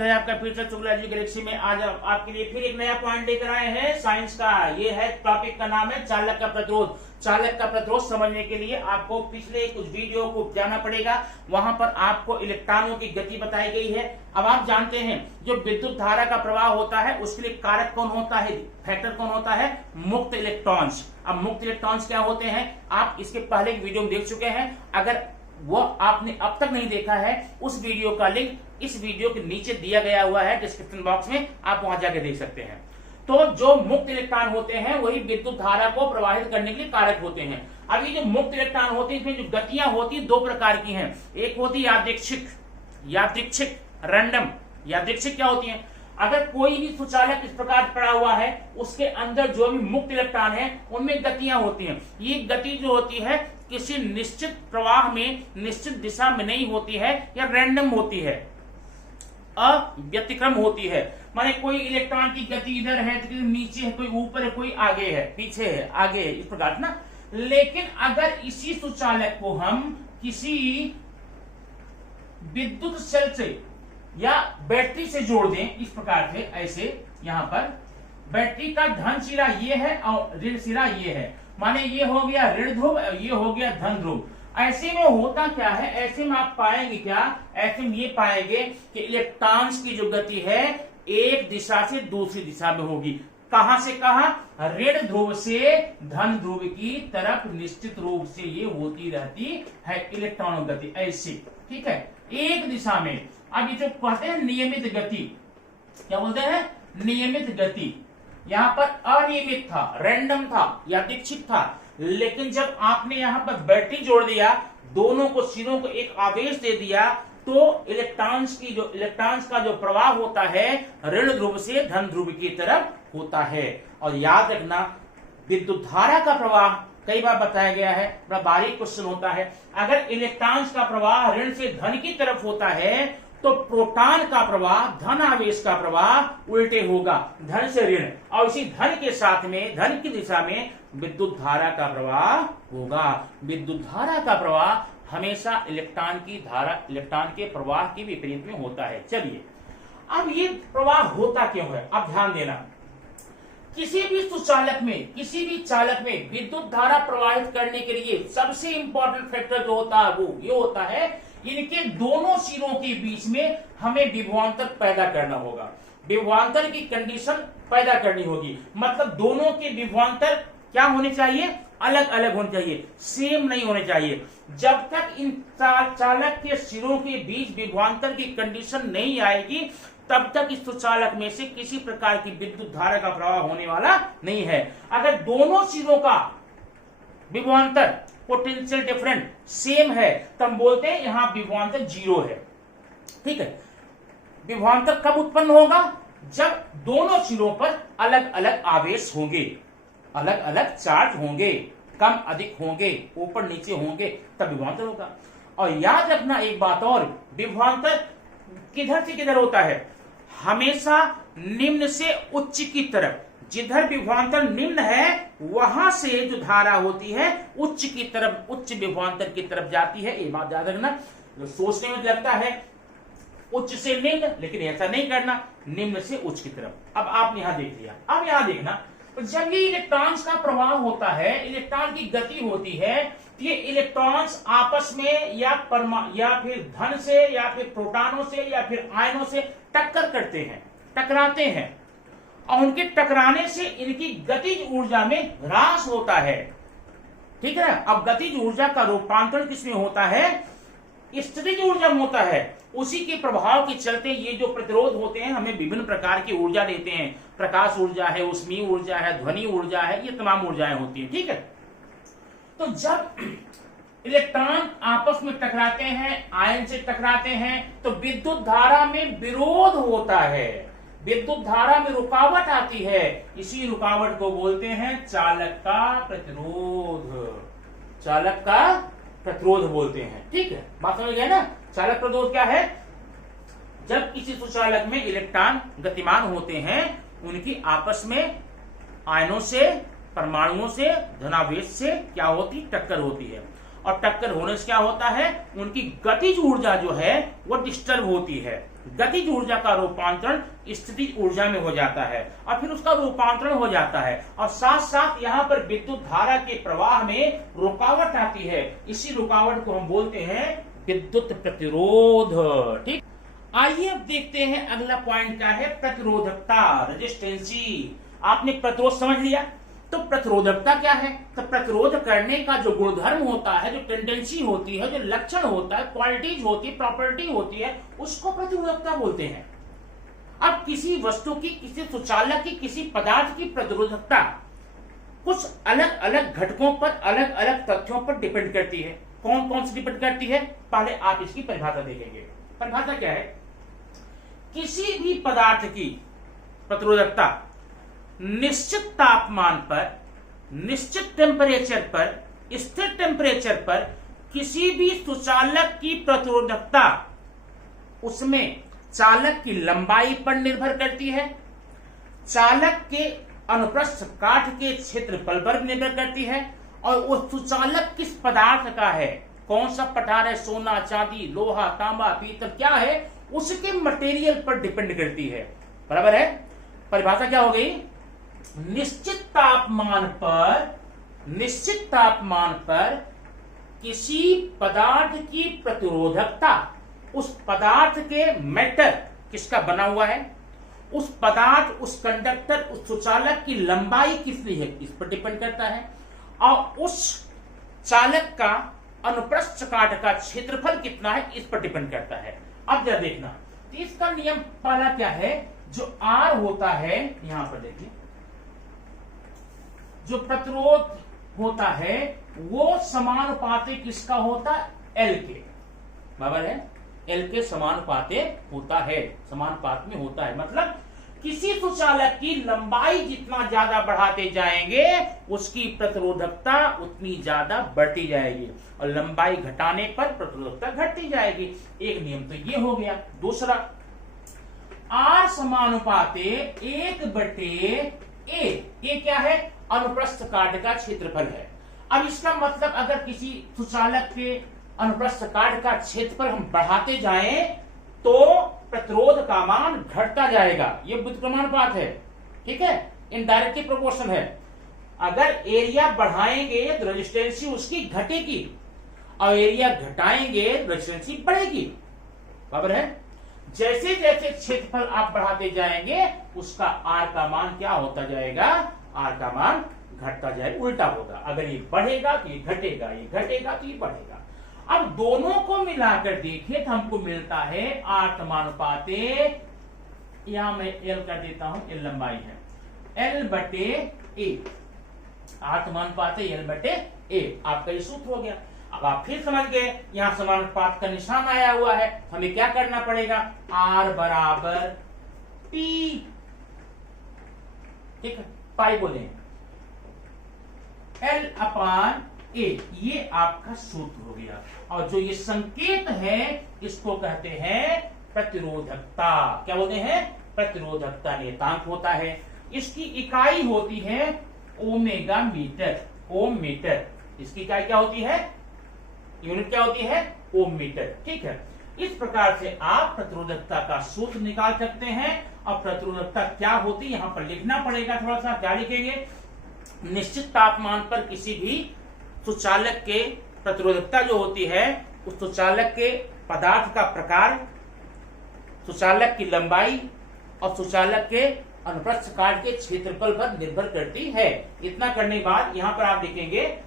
है आपका फिर से शुक्ला जी गैलेक्सी में। आज आपके लिए फिर एक नया पॉइंट लेकर आए हैं साइंस का। ये है टॉपिक का नाम है चालक का प्रतिरोध। चालक का प्रतिरोध समझने के लिए आपको पिछले कुछ वीडियो को जाना पड़ेगा। वहां पर आपको इलेक्ट्रॉनों की गति बताई गई है। अब आप जानते हैं जो विद्युत धारा का प्रवाह होता है उसके लिए कारक कौन होता है, फैक्टर कौन होता है, मुक्त इलेक्ट्रॉन्स। अब मुक्त इलेक्ट्रॉन्स क्या होते हैं आप इसके पहले एक वीडियो में देख चुके हैं। अगर वो आपने अब तक नहीं देखा है उस वीडियो का लिंक इस वीडियो के नीचे दिया गया हुआ है डिस्क्रिप्शन बॉक्स में, आप वहां जाके देख सकते हैं। तो जो मुक्त इलेक्ट्रॉन होते हैं वही विद्युत धारा को प्रवाहित करने के लिए कारक होते हैं। अब ये जो मुक्त इलेक्ट्रॉन होते हैं इसमें जो गतियां होती है दो प्रकार की हैं। एक होती है यादृच्छिक रैंडम। यादृच्छिक क्या होती है, अगर कोई भी सुचालक इस प्रकार पड़ा हुआ है उसके अंदर जो भी मुक्त इलेक्ट्रॉन है उनमें गतियां होती हैं। ये गति जो होती है किसी निश्चित प्रवाह में निश्चित दिशा में नहीं होती है या रैंडम होती है, अव्यतिक्रम होती है। माने कोई इलेक्ट्रॉन की गति इधर है तो नीचे है, कोई ऊपर है, कोई आगे है, पीछे है, आगे है, इस प्रकार ना। लेकिन अगर इसी सुचालक को हम किसी विद्युत सेल से या बैटरी से जोड़ दें इस प्रकार से, ऐसे यहां पर बैटरी का धन सिरा ये है और ऋण सिरा ये है, माने ये हो गया ऋण ध्रुव, ये हो गया धन ध्रुव। ऐसे में होता क्या है, ऐसे में आप पाएंगे क्या, ऐसे में ये पाएंगे कि इलेक्ट्रॉन्स की जो गति है एक दिशा से दूसरी दिशा में होगी। कहां से कहां, ऋण ध्रुव से धन ध्रुव की तरफ निश्चित रूप से ये होती रहती है इलेक्ट्रॉन गति, ऐसी, ठीक है, एक दिशा में। अब ये जो कहते हैं नियमित गति, क्या बोलते हैं, नियमित गति। यहां पर अनियमित था, रैंडम था, यादृच्छिक था। लेकिन जब आपने यहां पर बैटरी जोड़ दिया, दोनों को सिरों को एक आवेश दे दिया, तो इलेक्ट्रॉन्स का जो प्रवाह होता है ऋण ध्रुव से धन ध्रुव की तरफ होता है। और याद रखना विद्युत धारा का प्रवाह कई बार बताया गया है, बड़ा बारीक क्वेश्चन होता है। अगर इलेक्ट्रॉन्स का प्रवाह ऋण से धन की तरफ होता है तो प्रोटॉन का प्रवाह, धन आवेश का प्रवाह उल्टे होगा, धन से ऋण, और इसी धन के साथ में धन की दिशा में विद्युत धारा का प्रवाह होगा। विद्युत धारा का प्रवाह हमेशा इलेक्ट्रॉन के प्रवाह के विपरीत में होता है। चलिए अब ये प्रवाह होता क्यों है, अब ध्यान देना। किसी भी सुचालक में, किसी भी चालक में विद्युत धारा प्रवाहित करने के लिए सबसे इंपॉर्टेंट फैक्टर जो होता है वो ये होता है, इनके दोनों सिरों के बीच में हमें विभवांतर पैदा करना होगा। विभवांतर की कंडीशन पैदा करनी होगी, मतलब दोनों के विभवांतर क्या होने चाहिए, अलग अलग होने चाहिए, सेम नहीं होने चाहिए। जब तक इन चालक के सिरों के बीच विभवांतर की कंडीशन नहीं आएगी तब तक इस सुचालक में से किसी प्रकार की विद्युत धारा का प्रवाह होने वाला नहीं है। अगर दोनों सिरों का विभवांतर, पोटेंशियल डिफरेंस सेम है तब बोलते हैं यहां विभवांतर जीरो है, ठीक है। विभवांतर कब उत्पन्न होगा, जब दोनों सिरों पर अलग अलग आवेश होंगे, अलग अलग चार्ज होंगे, कम अधिक होंगे, ऊपर नीचे होंगे, तब विभवांतर होगा। और याद रखना एक बात और, विभवांतर किधर से किधर होता है, हमेशा निम्न से उच्च की तरफ। जिधर विभवांतर निम्न है वहां से जो धारा होती है उच्च की तरफ, उच्च विभवांतर की तरफ जाती है। ये बात याद रखना। सोचने में लगता है उच्च से निम्न, लेकिन ऐसा नहीं करना, निम्न से उच्च की तरफ। अब आपने यहां देख लिया, अब यहां देखना, जब ये इलेक्ट्रॉन्स का प्रवाह होता है, इलेक्ट्रॉन की गति होती है, ये इलेक्ट्रॉन्स आपस में या फिर धन से या फिर प्रोटॉनों से या फिर आयनों से टक्कर करते हैं, टकराते हैं, और उनके टकराने से इनकी गतिज ऊर्जा में ह्रास होता है, ठीक है। अब गतिज ऊर्जा का रूपांतरण किसमें होता है, स्थितिज ऊर्जा में होता है। उसी के प्रभाव के चलते ये जो प्रतिरोध होते हैं हमें विभिन्न प्रकार की ऊर्जा देते हैं। प्रकाश ऊर्जा है, ऊष्मीय ऊर्जा है, ध्वनि ऊर्जा है, ये तमाम ऊर्जाएं होती हैं, ठीक है। तो जब इलेक्ट्रॉन आपस में टकराते हैं, आयन से टकराते हैं, तो विद्युत धारा में विरोध होता है, विद्युत धारा में रुकावट आती है। इसी रुकावट को बोलते हैं चालक का प्रतिरोध, चालक का प्रतिरोध बोलते हैं, ठीक है। बात समझ गए ना। चालक प्रतिरोध क्या है, जब किसी सुचालक में इलेक्ट्रॉन गतिमान होते हैं उनकी आपस में आयनों से, परमाणुओं से, धनावेश से क्या होती, टक्कर होती है। और टक्कर होने से क्या होता है, उनकी गतिज ऊर्जा जो है वो डिस्टर्ब होती है, गतिज ऊर्जा का रूपांतरण स्थितिज ऊर्जा में हो जाता है और फिर उसका रूपांतरण हो जाता है और साथ साथ यहाँ पर विद्युत धारा के प्रवाह में रुकावट आती है। इसी रुकावट को हम बोलते हैं विद्युत प्रतिरोध। ठीक, आइए अब देखते हैं अगला पॉइंट क्या है, प्रतिरोधकता, रेजिस्टेंसी। आपने प्रतिरोध समझ लिया, तो प्रतिरोधकता क्या है? तो प्रतिरोध करने का जो गुणधर्म होता है, जो टेंडेंसी होती है, जो लक्षण होता है, क्वालिटीज होती है, प्रॉपर्टी होती है, उसको प्रतिरोधकता बोलते हैं। अब किसी वस्तु की, किसी सुचालक की, किसी पदार्थ की प्रतिरोधकता कुछ अलग अलग घटकों पर, अलग अलग तथ्यों पर डिपेंड करती है। कौन कौन सी डिपेंड करती है? पहले आप इसकी परिभाषा देखेंगे। परिभाषा क्या है? किसी भी पदार्थ की प्रतिरोधकता निश्चित तापमान पर, निश्चित टेम्परेचर पर, स्थिर टेम्परेचर पर किसी भी सुचालक की प्रतिरोधकता उसमें चालक की लंबाई पर निर्भर करती है, चालक के अनुप्रस्थ काठ के क्षेत्रफल पर निर्भर करती है, और वो सुचालक किस पदार्थ का है, कौन सा पठार है, सोना, चांदी, लोहा, तांबा, पीतल क्या है, उसके मटेरियल पर डिपेंड करती है। बराबर है? परिभाषा क्या हो गई? निश्चित तापमान पर किसी पदार्थ की प्रतिरोधकता उस पदार्थ के मैटर किसका बना हुआ है, उस पदार्थ, उस कंडक्टर, उस सुचालक की लंबाई कितनी है, इस पर डिपेंड करता है, और उस चालक का अनुप्रस्थ काठ का क्षेत्रफल कितना है, इस पर डिपेंड करता है। अब जरा देखना, तो इसका नियम पहला क्या है, जो R होता है, यहां पर देखिए, जो प्रतिरोध होता है वो समानुपाती किसका होता है? L के। बराबर है? L के समानुपाती होता है, समानुपात में होता है। मतलब किसी सुचालक की लंबाई जितना ज्यादा बढ़ाते जाएंगे उसकी प्रतिरोधकता उतनी ज्यादा बढ़ती जाएगी, और लंबाई घटाने पर प्रतिरोधकता घटती जाएगी। एक नियम तो ये हो गया। दूसरा, R समानुपाते 1/A। ये क्या है? अनुप्रस्थ काठ का क्षेत्रफल है। अब इसका मतलब अगर किसी सुचालक के अनुप्रस्थ काठ का क्षेत्रफल हम बढ़ाते जाएं तो प्रतिरोध का मान घटता जाएगा। ये व्युत्क्रमानुपात है। ठीक है, इनडायरेक्टली प्रोपोर्शन है। अगर एरिया बढ़ाएंगे तो रेजिस्टेंसी उसकी घटेगी, और एरिया घटाएंगे रेजिस्टेंसी बढ़ेगी। बराबर है? जैसे जैसे क्षेत्रफल आप बढ़ाते जाएंगे उसका आर का मान क्या होता जाएगा? आर का मान घटता जाएगा, उल्टा होगा। अगर ये बढ़ेगा तो ये घटेगा, ये घटेगा तो ये बढ़ेगा। अब दोनों को मिलाकर देखिए तो हमको मिलता है आर समानुपाते, यहां मैं एल कर देता हूं, एल लंबाई है, L/A। आर समानुपाते L/A, आपका ये सूत्र हो गया। अब आप फिर समझ गए, यहां समानुपात का निशान आया हुआ है, हमें क्या करना पड़ेगा? R बराबर P। ठीक है, पाई बोले L/A, ये आपका सूत्र हो गया। और जो ये संकेत है इसको कहते हैं प्रतिरोधकता। क्या बोलते हैं? प्रतिरोधकता नियतांक होता है। इसकी इकाई होती है ओमेगा मीटर, ओम मीटर। इसकी इकाई क्या होती है? यूनिट क्या होती है? ओम मीटर। ठीक है, इस प्रकार से आप प्रतिरोधकता का सूत्र निकाल सकते हैं। अब प्रतिरोधकता क्या होती है यहां पर लिखना पड़ेगा थोड़ा सा। क्या लिखेंगे? निश्चित तापमान पर किसी भी सुचालक के प्रतिरोधकता जो होती है उस सुचालक के पदार्थ का प्रकार, सुचालक की लंबाई और सुचालक के अनुप्रस्थ काठ के क्षेत्रफल पर निर्भर करती है। इतना करने के बाद यहां पर आप लिखेंगे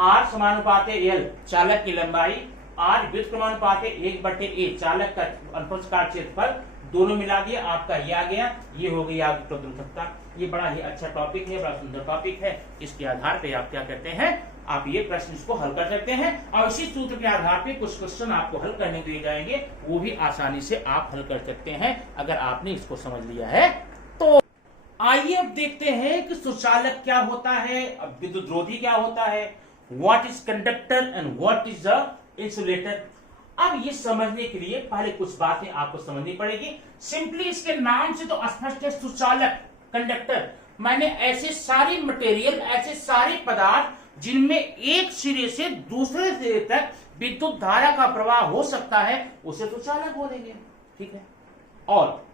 R समानुपाते L, चालक की लंबाई, R व्युत्क्रमानुपाते 1/A, चालक का अनुप्रस्थ काठ क्षेत्रफल, दोनों मिला दिया, आपका ये आ गया। ये हो गई आपकी प्रतिरोधकता। ये बड़ा ही अच्छा टॉपिक है, बड़ा सुंदर टॉपिक है। इसके आधार पे आप क्या करते हैं, आप ये प्रश्न इसको हल कर सकते हैं, और इसी सूत्र के आधार पे कुछ क्वेश्चन आपको हल करने दिए जाएंगे, वो भी आसानी से आप हल कर सकते हैं अगर आपने इसको समझ लिया है तो। आइए अब देखते हैं कि सुचालक क्या होता है, अब विद्युतरोधी क्या होता है, what is conductor and what is the insulator. अब ये समझने के लिए पहले कुछ बातें आपको समझनी पड़ेगी। सिंपली इसके नाम से तो स्पष्ट है, सुचालक, कंडक्टर। मैंने ऐसे सारी मटेरियल, ऐसे सारे पदार्थ जिनमें एक सिरे से दूसरे सिरे तक विद्युत धारा का प्रवाह हो सकता है, उसे सुचालक बोलेंगे। ठीक है। और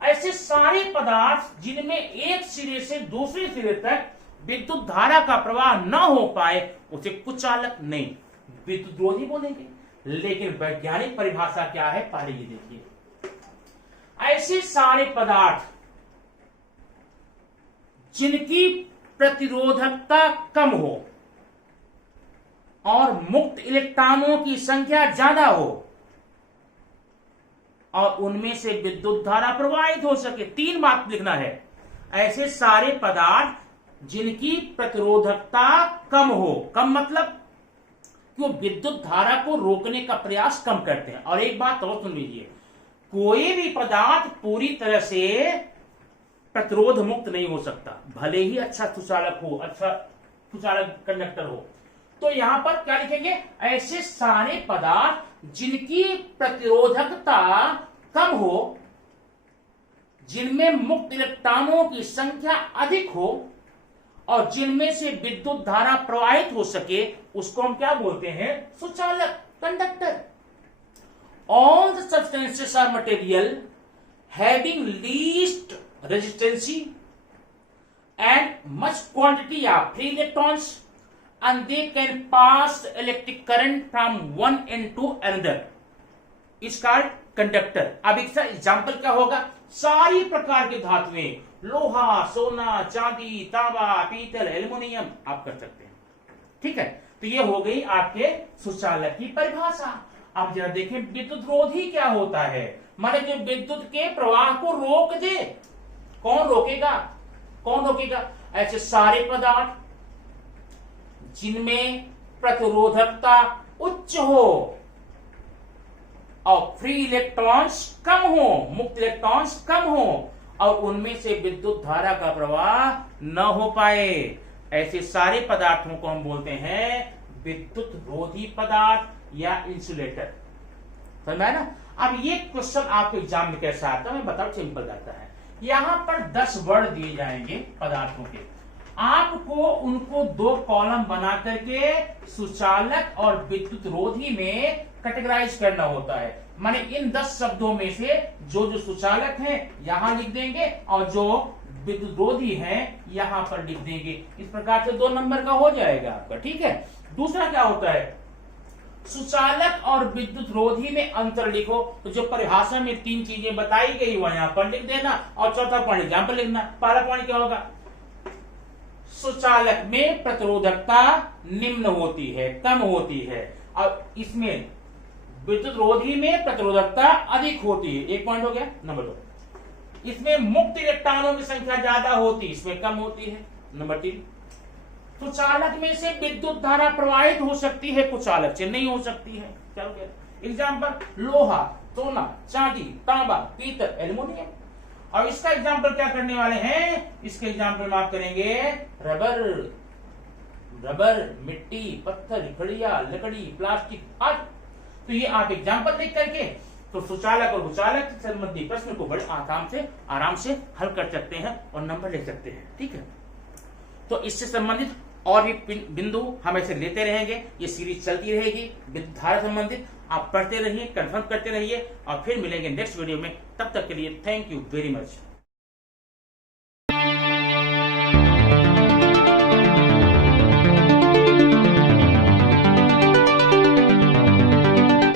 ऐसे सारे पदार्थ जिनमें एक सिरे से दूसरे सिरे तक विद्युत धारा का प्रवाह न हो पाए उसे कुचालक नहीं, विद्युत रोधी बोलेंगे। लेकिन वैज्ञानिक परिभाषा क्या है, पहले ये देखिए। ऐसे सारे पदार्थ जिनकी प्रतिरोधकता कम हो और मुक्त इलेक्ट्रॉनों की संख्या ज्यादा हो और उनमें से विद्युत धारा प्रवाहित हो सके, 3 बात लिखना है। ऐसे सारे पदार्थ जिनकी प्रतिरोधकता कम हो, कम मतलब कि वो विद्युत धारा को रोकने का प्रयास कम करते हैं। और एक बात और सुन लीजिए, कोई भी पदार्थ पूरी तरह से प्रतिरोध मुक्त नहीं हो सकता, भले ही अच्छा सुचालक हो, अच्छा सुचालक कंडक्टर हो। तो यहां पर क्या लिखेंगे, ऐसे सारे पदार्थ जिनकी प्रतिरोधकता कम हो, जिनमें मुक्त इलेक्ट्रॉनों की संख्या अधिक हो और जिनमें से विद्युत धारा प्रवाहित हो सके, उसको हम क्या बोलते हैं, सुचालक, conductor. All the substances are material having least resistancy and much quantity of free electrons and they can pass electric current from one end to another is called conductor। अब इसका एग्जाम्पल क्या होगा, सारी प्रकार के धातुएं, लोहा, सोना, चांदी, तांबा, पीतल, एल्युमिनियम आप कर सकते हैं, ठीक है। तो ये हो गई आपके सुचालक की परिभाषा। अब जरा देखें विद्युत रोधी क्या होता है, माने जो विद्युत के प्रवाह को रोक दे। कौन रोकेगा, कौन रोकेगा, ऐसे सारे पदार्थ जिनमें प्रतिरोधकता उच्च हो और फ्री इलेक्ट्रॉन्स कम हो, मुक्त इलेक्ट्रॉन्स कम हो और उनमें से विद्युत धारा का प्रवाह न हो पाए, ऐसे सारे पदार्थों को हम बोलते हैं विद्युत रोधी पदार्थ या इंसुलेटर। समझ ना। अब ये क्वेश्चन आपके एग्जाम में कैसा आता है मैं बताऊं, सिंपल रहता है। यहां पर 10 वर्ड दिए जाएंगे पदार्थों के, आपको उनको 2 कॉलम बना करके सुचालक और विद्युत रोधी में कैटेगराइज करना होता है। माने इन 10 शब्दों में से जो जो सुचालक हैं यहां लिख देंगे और जो विद्युत रोधी हैं यहां पर लिख देंगे। इस प्रकार से 2 नंबर का हो जाएगा आपका, ठीक है। दूसरा क्या होता है, सुचालक और विद्युत रोधी में अंतर लिखो। तो जो परिभाषा में 3 चीजें बताई गई वह यहां पर लिख देना और चौथा पॉइंट एग्जाम्पल लिखना। पहला पॉइंट क्या होगा, सुचालक में प्रतिरोधकता निम्न होती है, कम होती है, और इसमें विद्युत रोधी में प्रतिरोधकता अधिक होती है। एक पॉइंट हो गया। नंबर 2, इसमें मुक्त इलेक्ट्रॉनों की संख्या ज्यादा होती है, इसमें कम होती है। नंबर 3, सुचालक में से विद्युत धारा प्रवाहित हो सकती है, कुचालक से नहीं हो सकती है। क्या हो गया एग्जाम्पल, लोहा, सोना, चांदी, तांबा, पीतल, एल्युमिनियम। और इसका एग्जाम्पल क्या करने वाले हैं, इसके एग्जाम्पल में आप करेंगे रबर, मिट्टी, पत्थर, खड़िया, लकड़ी, प्लास्टिक आदि। तो ये आप एग्जाम्पल देख करके तो सुचालक और कुचालक से संबंधित प्रश्न को बड़े आराम से हल कर सकते हैं और नंबर ले सकते हैं, ठीक है। तो इससे संबंधित और भी बिंदु हम ऐसे लेते रहेंगे, ये सीरीज चलती रहेगी। विद्युत धारा संबंधित आप पढ़ते रहिए, कंफर्म करते रहिए और फिर मिलेंगे नेक्स्ट वीडियो में। तब तक के लिए थैंक यू वेरी मच।